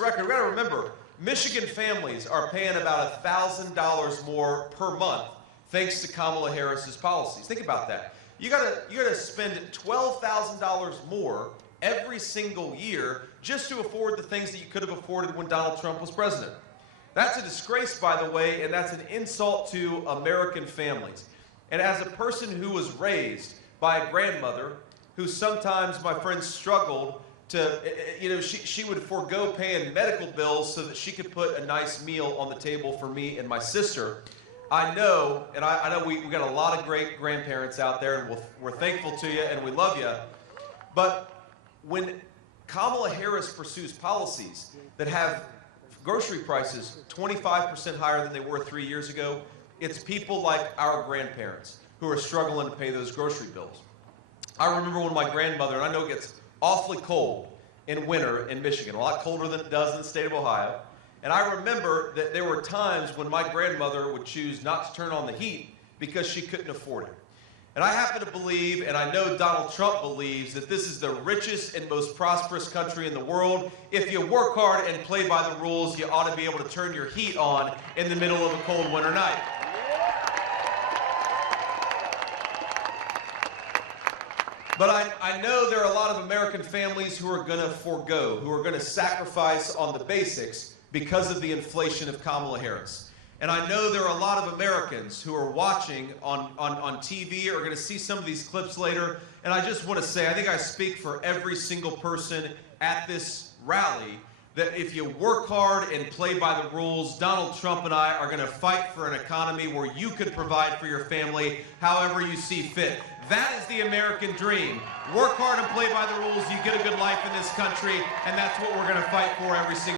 record. We got to remember, Michigan families are paying about $1,000 more per month thanks to Kamala Harris's policies. Think about that. You gotta spend $12,000 more every single year just to afford the things that you could have afforded when Donald Trump was president. That's a disgrace, by the way, and that's an insult to American families. And as a person who was raised by a grandmother who sometimes, my friends, struggled to, she would forego paying medical bills so that she could put a nice meal on the table for me and my sister. I know, and I know we got a lot of great grandparents out there, and we're thankful to you and we love you. But when Kamala Harris pursues policies that have grocery prices 25% higher than they were 3 years ago, it's people like our grandparents who are struggling to pay those grocery bills. I remember when my grandmother, and I know it gets awfully cold in winter in Michigan, a lot colder than it does in the state of Ohio. And I remember that there were times when my grandmother would choose not to turn on the heat because she couldn't afford it. And I happen to believe, and I know Donald Trump believes, that this is the richest and most prosperous country in the world. If you work hard and play by the rules, you ought to be able to turn your heat on in the middle of a cold winter night. But I know there are a lot of American families who are going to forego, who are going to sacrifice on the basics because of the inflation of Kamala Harris. And I know there are a lot of Americans who are watching on TV or are going to see some of these clips later. And I just want to say, I think I speak for every single person at this rally, that if you work hard and play by the rules, Donald Trump and I are going to fight for an economy where you could provide for your family however you see fit. That is the American dream. Work hard and play by the rules, you get a good life in this country, and that's what we're going to fight for every single